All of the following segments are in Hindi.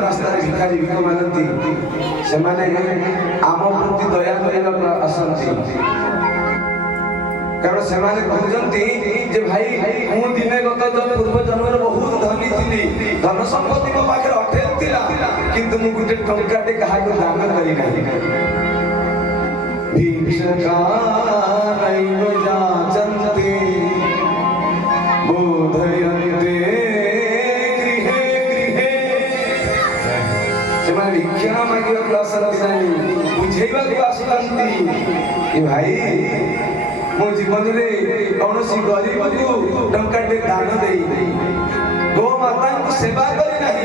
रास्ता भिखारी भिख मागती से आम प्रति दया करने आसती कारण से कहते जे भाई मु दिने गत पूर्व जन्म बहुत धनी थी धन संपत्ति मो पाखे अठेल थिला किंतु मु गुटे टंकाटे कहा को दान करी नाही भिक्षका नैव जाचन्ते बोधयन्ते गृहे गृहे से भिक्षा मागिबा क्लास नहीं बुझेबा को आसुचंती ए भाई मो जीवन में कौन सी गरीब को टंकाटे दान दे गो माता को सेवा करी नहीं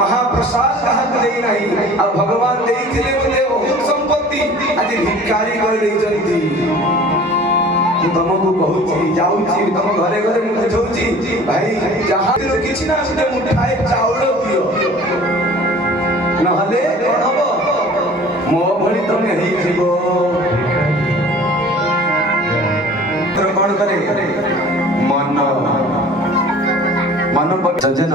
महाप्रसाद कहा दे नहीं और भगवान देइथिले बोले बहुत संपत्ति आज भिखारी कर दे जंती तुमको कहूची जाऊची तुम घरे घरे मु बुझौची भाई जहां दिनो किछि ना से मुठाए चाउल दियो नहले कोन हबो मो भली तमे हेइ जीवो कौन करे मन मन पर सजन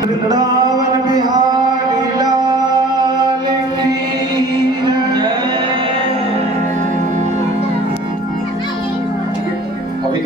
वृंदावन बिहारी लाल की जय। अभी